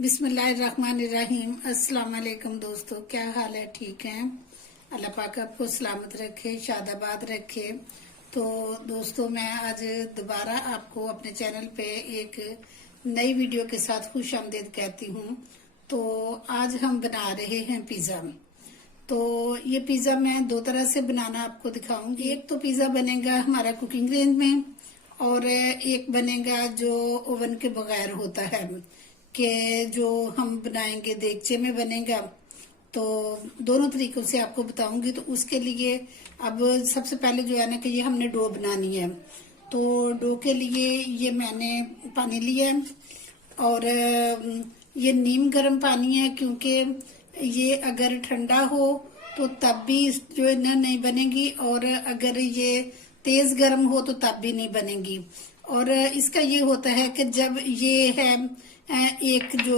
बिस्मिल्लाहिर्रहमानिर्रहीम। अस्सलाम वालेकुम दोस्तों, क्या हाल है? ठीक हैं? अल्लाह पाक आपको सलामत रखे, शादाबाद रखे। तो दोस्तों, मैं आज दोबारा आपको अपने चैनल पे एक नई वीडियो के साथ खुश आमदीद कहती हूँ। तो आज हम बना रहे हैं पिज़्ज़ा। तो ये पिज़्ज़ा मैं दो तरह से बनाना आपको दिखाऊंगी। एक तो पिज़्ज़ा बनेगा हमारा कुकिंग रेंज में, और एक बनेगा जो ओवन के बगैर होता है, कि जो हम बनाएंगे देगचे में बनेगा। तो दोनों तरीकों से आपको बताऊंगी। तो उसके लिए अब सबसे पहले जो है ना कि ये हमने डो बनानी है। तो डो के लिए ये मैंने पानी लिया है, और ये नीम गर्म पानी है, क्योंकि ये अगर ठंडा हो तो तब भी जो है ना नहीं बनेगी, और अगर ये तेज गर्म हो तो तब भी नहीं बनेगी। और इसका ये होता है कि जब ये है एक जो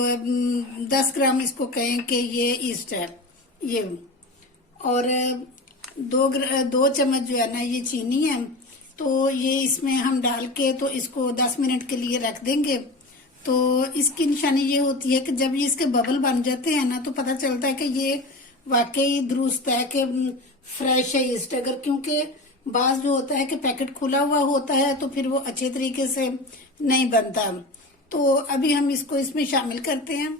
10 ग्राम इसको कहें कि ये ईस्ट है ये, और दो चम्मच जो है ना ये चीनी है। तो ये इसमें हम डाल के तो इसको 10 मिनट के लिए रख देंगे। तो इसकी निशानी ये होती है कि जब ये इसके बबल बन जाते हैं ना, तो पता चलता है कि ये वाकई दुरुस्त है, कि फ्रेश है ईस्ट। अगर क्योंकि बाज जो होता है कि पैकेट खुला हुआ होता है तो फिर वो अच्छे तरीके से नहीं बनता। तो अभी हम इसको इसमें शामिल करते हैं।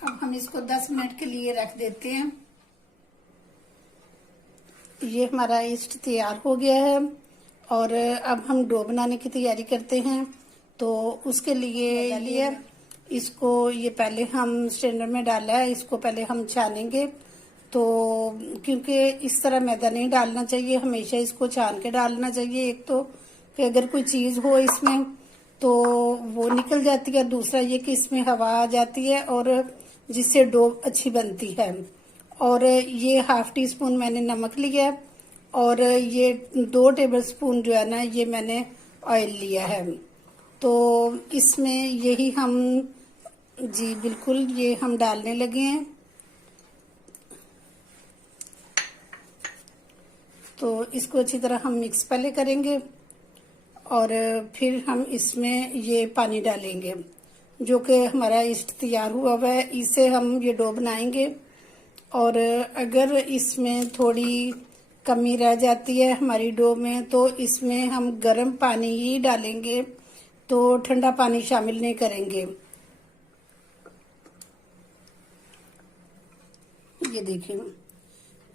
अब हम इसको 10 मिनट के लिए रख देते हैं। ये हमारा ईस्ट तैयार हो गया है, और अब हम डो बनाने की तैयारी करते हैं। तो उसके लिए इसको ये पहले हम स्ट्रेनर में डाला है, इसको पहले हम छानेंगे। तो क्योंकि इस तरह मैदा नहीं डालना चाहिए, हमेशा इसको छान के डालना चाहिए। एक तो कि अगर कोई चीज हो इसमें तो वो निकल जाती है, दूसरा ये कि इसमें हवा आ जाती है और जिससे डो अच्छी बनती है। और ये ½ टी स्पून मैंने नमक लिया है, और ये 2 टेबल स्पून जो है ना ये मैंने ऑयल लिया है। तो इसमें यही हम जी बिल्कुल ये हम डालने लगे हैं। तो इसको अच्छी तरह हम मिक्स पहले करेंगे, और फिर हम इसमें ये पानी डालेंगे जो कि हमारा ईस्ट तैयार हुआ हुआ है, इससे हम ये डो बनाएंगे। और अगर इसमें थोड़ी कमी रह जाती है हमारी डो में, तो इसमें हम गर्म पानी ही डालेंगे, तो ठंडा पानी शामिल नहीं करेंगे। ये देखिए,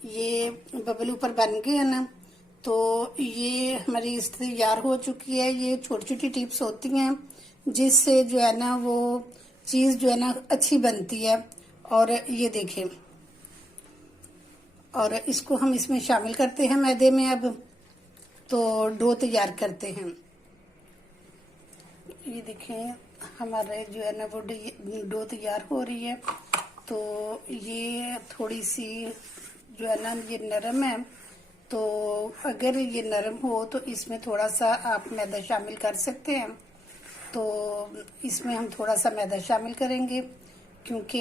ये बबल ऊपर बन गए है ना, तो ये हमारी ईस्ट तैयार हो चुकी है। ये छोटी छोटी टिप्स होती हैं जिससे जो है ना वो चीज जो है ना अच्छी बनती है। और ये देखें, और इसको हम इसमें शामिल करते हैं मैदे में। अब तो डो तैयार करते हैं। ये देखें, हमारे जो है ना वो डो तैयार हो रही है। तो ये थोड़ी सी जो है ना ये नरम है, तो अगर ये नरम हो तो इसमें थोड़ा सा आप मैदा शामिल कर सकते हैं। तो इसमें हम थोड़ा सा मैदा शामिल करेंगे, क्योंकि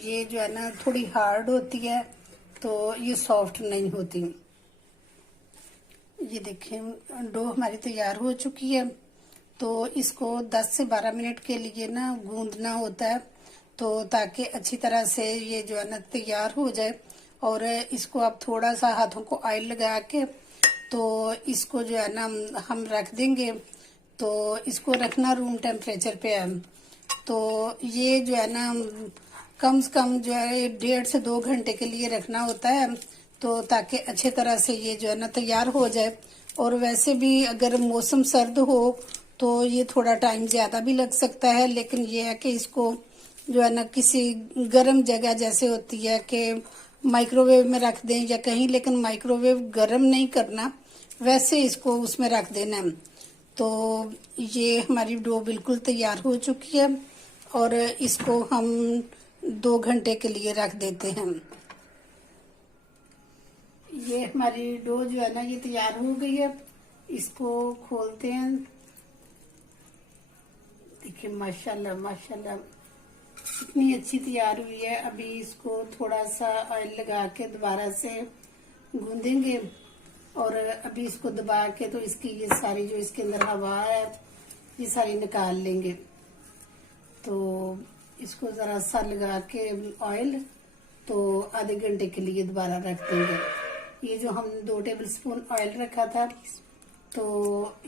ये जो है ना थोड़ी हार्ड होती है, तो ये सॉफ्ट नहीं होती। ये देखें, डो हमारी तैयार हो चुकी है। तो इसको 10 से 12 मिनट के लिए ना गूंदना होता है, तो ताकि अच्छी तरह से ये जो है ना तैयार हो जाए। और इसको आप थोड़ा सा हाथों को ऑयल लगा के तो इसको जो है ना हम रख देंगे। तो इसको रखना रूम टेम्परेचर पे है। तो ये जो है ना कम से कम जो है 1.5 से 2 घंटे के लिए रखना होता है, तो ताकि अच्छे तरह से ये जो है ना तैयार हो जाए। और वैसे भी अगर मौसम सर्द हो तो ये थोड़ा टाइम ज्यादा भी लग सकता है, लेकिन ये है कि इसको जो है ना किसी गर्म जगह जैसे होती है कि माइक्रोवेव में रख दें या कहीं, लेकिन माइक्रोवेव गर्म नहीं करना, वैसे इसको उसमें रख देना। तो ये हमारी डो बिल्कुल तैयार हो चुकी है, और इसको हम 2 घंटे के लिए रख देते हैं। ये हमारी डो जो है ना ये तैयार हो गई है। इसको खोलते हैं। देखिए माशाल्लाह माशाल्लाह इतनी अच्छी तैयार हुई है। अभी इसको थोड़ा सा ऑयल लगा के दोबारा से गूंदेंगे और अभी इसको दबा के तो इसकी ये सारी जो इसके अंदर हवा है ये सारी निकाल लेंगे। तो इसको जरा सा लगा के ऑयल तो आधे घंटे के लिए दोबारा रख देंगे। ये जो हमने 2 टेबल स्पून ऑयल रखा था तो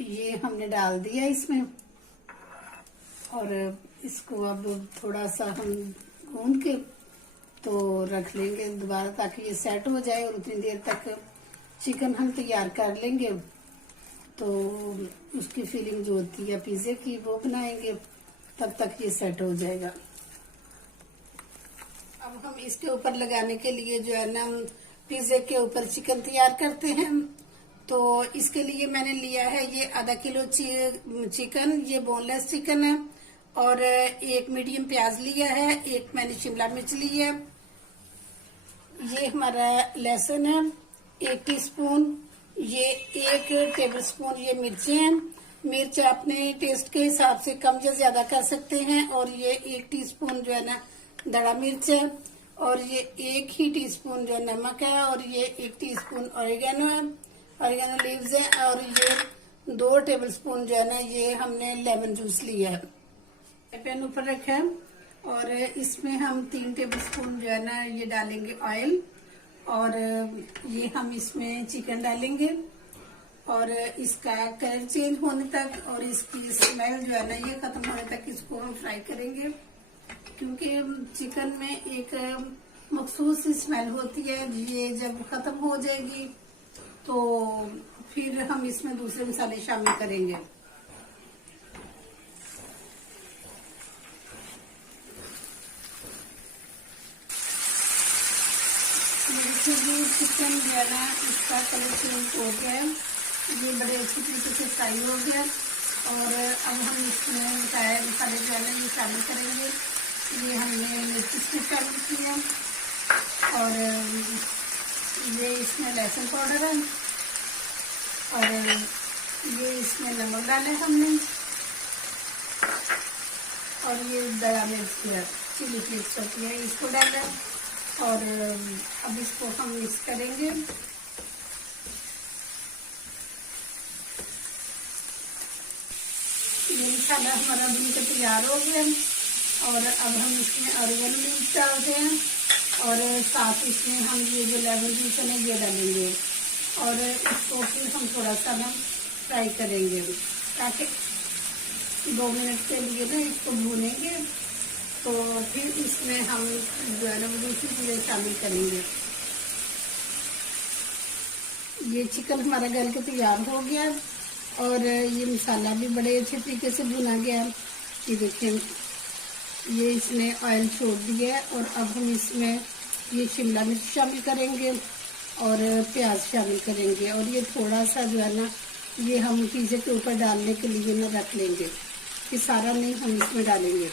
ये हमने डाल दिया इसमें और इसको अब थोड़ा सा हम गूंद के तो रख लेंगे दोबारा ताकि ये सेट हो जाए और उतनी देर तक चिकन हम तैयार कर लेंगे। तो उसकी फीलिंग जो होती है पिज्जे की वो बनाएंगे, तब तक ये सेट हो जाएगा। अब हम इसके ऊपर लगाने के लिए जो है ना पिज्जे के ऊपर चिकन तैयार करते हैं। तो इसके लिए मैंने लिया है ये आधा किलो चिकन, ये बोनलेस चिकन है और एक मीडियम प्याज लिया है, एक मैंने शिमला मिर्च ली है, ये हमारा लहसुन है 1 टीस्पून, ये 1 टेबल स्पून ये मिर्चें हैं। मिर्च अपने टेस्ट के हिसाब से कम या ज्यादा कर सकते हैं। और ये 1 टीस्पून जो है ना दड़ा मिर्च है और ये 1 ही टीस्पून जो नमक है और ये 1 टीस्पून ऑरिगेनो है, ऑरिगेनो लीव्स है और ये 2 टेबल स्पून जो है ना ये हमने लेमन जूस लिया है। पैन ऊपर रखा है और इसमें हम 3 टेबल स्पून जो है ना ये डालेंगे ऑयल और ये हम इसमें चिकन डालेंगे और इसका कलर चेंज होने तक और इसकी स्मेल जो है ना ये खत्म होने तक इसको हम फ्राई करेंगे। क्योंकि चिकन में एक मखसूस सी स्मेल होती है, ये जब खत्म हो जाएगी तो फिर हम इसमें दूसरे मसाले शामिल करेंगे। चिकन जो है ना इसका कलर चेंज हो गया, ये बड़े अच्छी तरीके से फ्राई हो गया और अब हम इसमें सारे मसाले जो है ना ये शामिल करेंगे। ये हमने मिर्ची शामिल किया और ये इसमें लहसुन पाउडर है और ये इसमें नमक डाला है हमने और ये दड़ा मिर्च चिली फ्लेक्स होती है इसको डाला और अब इसको हम मिक्स करेंगे। ये मसाला हमारा बनकर तैयार हो गया और अब हम इसमें ऑरिगेनो लीव्स डालते हैं और साथ इसमें हम ये जो लेमन जूस है ये डालेंगे और इसको फिर हम थोड़ा सा ना फ्राई करेंगे ताकि 2 मिनट के लिए ना इसको भूनेंगे। तो फिर इसमें हम जो है ना दूसरी चीजें शामिल करेंगे। ये चिकन हमारा गल के तैयार हो गया और ये मसाला भी बड़े अच्छे तरीके से भुना गया। ये देखिए ये इसने ऑयल छोड़ दिया है और अब हम इसमें ये शिमला मिर्च शामिल करेंगे और प्याज शामिल करेंगे और ये थोड़ा सा जो है ना ये हम पिज़्ज़े के ऊपर डालने के लिए ना रख लेंगे, ये सारा नहीं हम इसमें डालेंगे।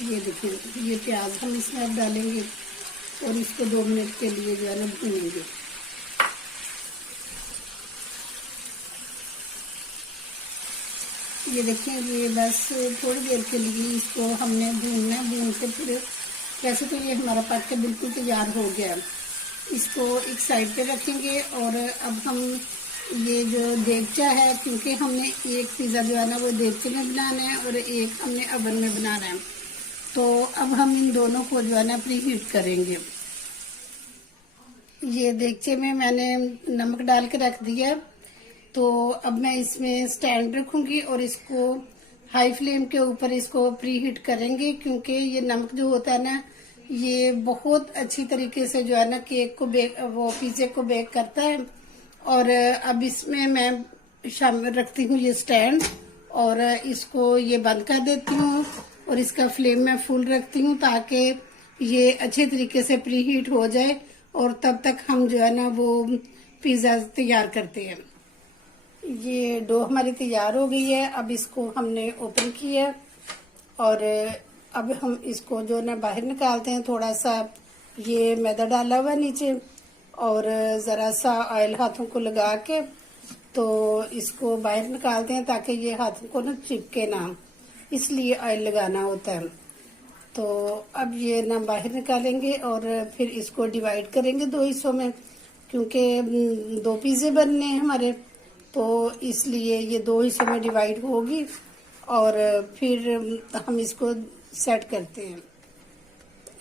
ये देखिए ये प्याज हम इसमें अब डालेंगे और इसको 2 मिनट के लिए जो है ना भूनेंगे। ये देखिए ये बस थोड़ी देर के लिए इसको हमने भूनना, भून के फिर वैसे तो ये हमारा पक के बिल्कुल तैयार हो गया। इसको एक साइड पे रखेंगे और अब हम ये जो देगचा है, क्योंकि हमने एक पिज़्ज़ा जो है ना वो देगचे में बनाना है और एक हमने ओवन में बनाना है, तो अब हम इन दोनों को जो है ना प्री हीट करेंगे। ये देगचे में मैंने नमक डाल के रख दिया, तो अब मैं इसमें स्टैंड रखूंगी और इसको हाई फ्लेम के ऊपर इसको प्री हीट करेंगे, क्योंकि ये नमक जो होता है ना ये बहुत अच्छी तरीके से जो है ना केक को वो पिज़्ज़े को बेक करता है। और अब इसमें मैं शामिल रखती हूँ ये स्टैंड और इसको ये बंद कर देती हूँ और इसका फ्लेम मैं फुल रखती हूँ ताकि ये अच्छे तरीके से प्री हीट हो जाए और तब तक हम जो है ना वो पिज़्ज़ा तैयार करते हैं। ये डो हमारी तैयार हो गई है, अब इसको हमने ओपन किया और अब हम इसको जो ना बाहर निकालते हैं। थोड़ा सा ये मैदा डाला हुआ नीचे और ज़रा सा ऑयल हाथों को लगा के तो इसको बाहर निकालते हैं ताकि ये हाथों को ना चिपके ना, इसलिए ऑयल लगाना होता है। तो अब ये ना बाहर निकालेंगे और फिर इसको डिवाइड करेंगे दो हिस्सों में, क्योंकि दो पिज़्ज़े बनने हैं हमारे, तो इसलिए ये दो हिस्सों में डिवाइड होगी और फिर हम इसको सेट करते हैं।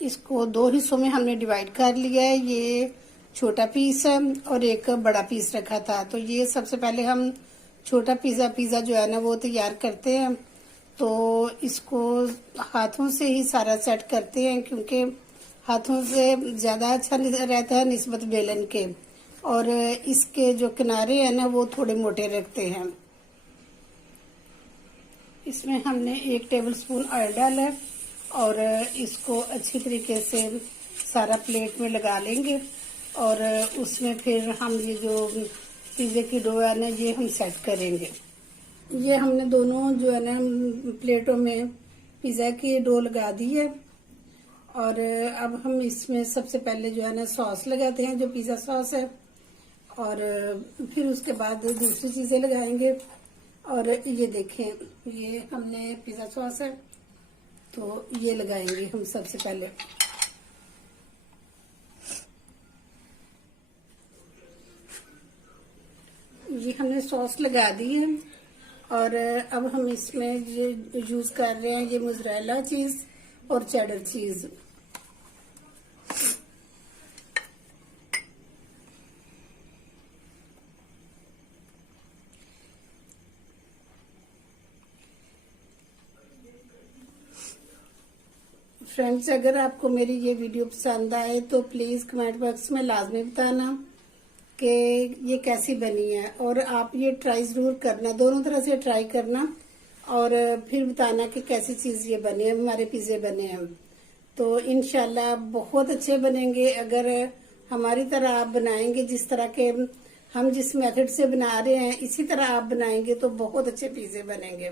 इसको दो हिस्सों में हमने डिवाइड कर लिया है। ये छोटा पीस है और एक बड़ा पीस रखा था। तो ये सबसे पहले हम छोटा पिज़्ज़ा जो है ना वो तैयार करते हैं। तो इसको हाथों से ही सारा सेट करते हैं, क्योंकि हाथों से ज़्यादा अच्छा रहता है निस्बत बेलन के, और इसके जो किनारे हैं ना वो थोड़े मोटे रखते हैं। इसमें हमने 1 टेबलस्पून ऑयल डाला है और इसको अच्छी तरीके से सारा प्लेट में लगा लेंगे और उसमें फिर हम ये जो पिज़्ज़े की डो है ना ये हम सेट करेंगे। ये हमने दोनों जो है ना प्लेटों में पिज़्ज़ा की डो लगा दी है और अब हम इसमें सबसे पहले जो है ना सॉस लगाते हैं, जो पिज़्ज़ा सॉस है, और फिर उसके बाद दूसरी चीज़ें लगाएंगे। और ये देखें, ये हमने पिज़्ज़ा सॉस है तो ये लगाएंगे हम सबसे पहले। ये हमने सॉस लगा दी है और अब हम इसमें ये यूज कर रहे हैं ये मोज़रेला चीज और चेडर चीज। फ्रेंड्स, अगर आपको मेरी ये वीडियो पसंद आए तो प्लीज कमेंट बॉक्स में लाजमी बताना कि ये कैसी बनी है, और आप ये ट्राई जरूर करना, दोनों तरह से ट्राई करना और फिर बताना कि कैसी चीज ये बनी है। हमारे पिज़्ज़े बने हैं तो इंशाल्लाह बहुत अच्छे बनेंगे। अगर हमारी तरह आप बनाएंगे, जिस तरह के हम जिस मेथड से बना रहे हैं इसी तरह आप बनाएंगे तो बहुत अच्छे पिज़्ज़े बनेंगे।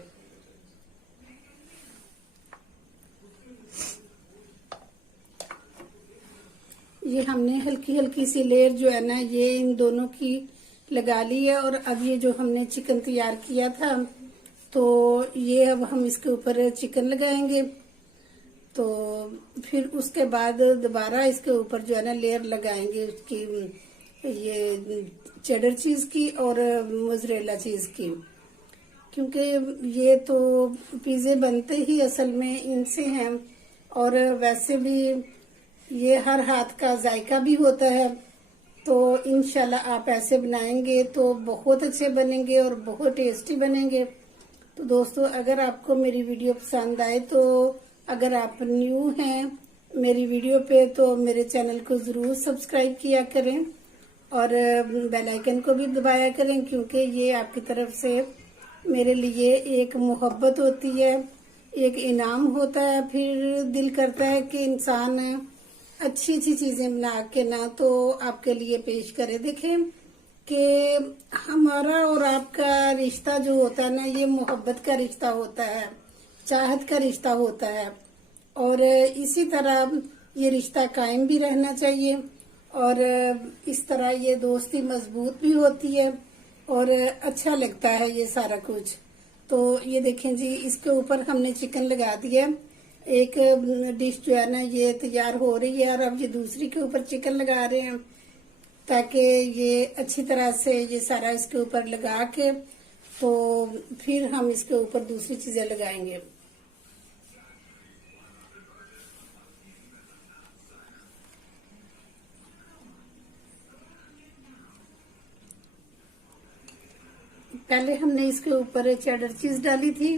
ये हमने हल्की हल्की सी लेयर जो है ना ये इन दोनों की लगा ली है। और अब ये जो हमने चिकन तैयार किया था तो ये अब हम इसके ऊपर चिकन लगाएंगे। तो फिर उसके बाद दोबारा इसके ऊपर जो है ना लेयर लगाएंगे उसकी, ये चेडर चीज की और मोज़रेला चीज की, क्योंकि ये तो पिज़्ज़े बनते ही असल में इनसे हैं और वैसे भी ये हर हाथ का जायका भी होता है। तो इंशाल्लाह आप ऐसे बनाएंगे तो बहुत अच्छे बनेंगे और बहुत टेस्टी बनेंगे। तो दोस्तों, अगर आपको मेरी वीडियो पसंद आए तो अगर आप न्यू हैं मेरी वीडियो पे तो मेरे चैनल को जरूर सब्सक्राइब किया करें और बेल आइकन को भी दबाया करें, क्योंकि ये आपकी तरफ से मेरे लिए एक मोहब्बत होती है, एक इनाम होता है। फिर दिल करता है कि इंसान अच्छी अच्छी चीजें बना के ना तो आपके लिए पेश करे। देखें कि हमारा और आपका रिश्ता जो होता है ना ये मोहब्बत का रिश्ता होता है, चाहत का रिश्ता होता है, और इसी तरह ये रिश्ता कायम भी रहना चाहिए और इस तरह ये दोस्ती मजबूत भी होती है और अच्छा लगता है ये सारा कुछ। तो ये देखें जी, इसके ऊपर हमने चिकन लगा दिया। एक डिश जो है ना ये तैयार हो रही है और अब ये दूसरी के ऊपर चिकन लगा रहे हैं ताकि ये अच्छी तरह से ये सारा इसके ऊपर लगा के तो फिर हम इसके ऊपर दूसरी चीजें लगाएंगे। पहले हमने इसके ऊपर चेडर चीज डाली थी,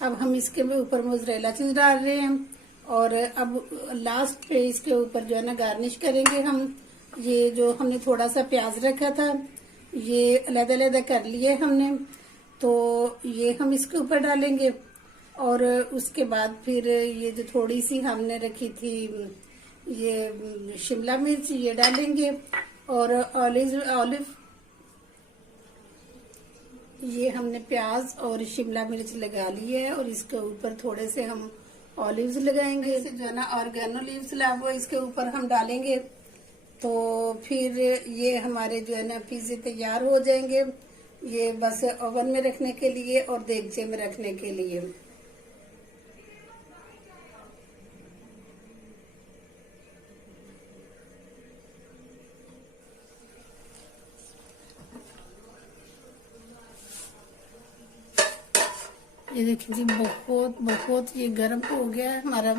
अब हम इसके ऊपर मोज़रेला चीज डाल रहे हैं और अब लास्ट पे इसके ऊपर जो है ना गार्निश करेंगे हम। ये जो हमने थोड़ा सा प्याज रखा था ये अलग-अलग कर लिए हमने, तो ये हम इसके ऊपर डालेंगे और उसके बाद फिर ये जो थोड़ी सी हमने रखी थी ये शिमला मिर्च ये डालेंगे और ऑलिव ये हमने प्याज और शिमला मिर्च लगा ली है और इसके ऊपर थोड़े से हम ऑलिव्स लगाएंगे। जो है ना ऑर्गेनो लीव्स ला वो इसके ऊपर हम डालेंगे तो फिर ये हमारे जो है ना पिज्जे तैयार हो जाएंगे। ये बस ओवन में रखने के लिए और देगचे में रखने के लिए। ये देखिए जी, बहुत बहुत ये गर्म हो गया है हमारा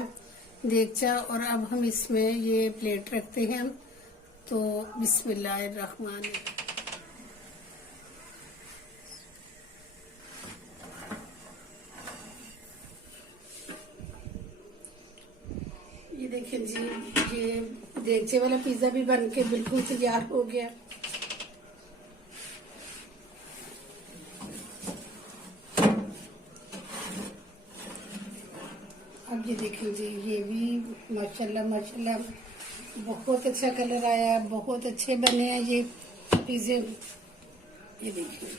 देगचा। और अब हम इसमें ये प्लेट रखते हैं। तो बिस्मिल्लाहिर्रहमान। ये देखिए जी, ये देगचे वाला पिज्जा भी बन के बिल्कुल तैयार हो गया। अब ये देखें जी, ये भी माशाल्लाह माशाल्लाह बहुत अच्छा कलर आया है, बहुत अच्छे बने हैं ये पिज़्ज़े। ये देखिए,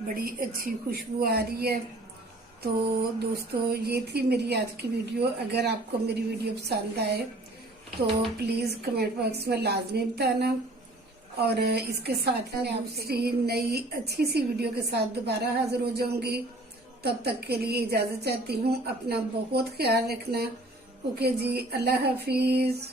बड़ी अच्छी खुशबू आ रही है। तो दोस्तों, ये थी मेरी आज की वीडियो। अगर आपको मेरी वीडियो पसंद आए तो प्लीज़ कमेंट बॉक्स में लाजमी बताना। और इसके साथ मैं दूसरी नई अच्छी सी वीडियो के साथ दोबारा हाजिर हो जाऊंगी। तब तक के लिए इजाजत चाहती हूँ। अपना बहुत ख्याल रखना। ओके जी, अल्लाह हाफिज।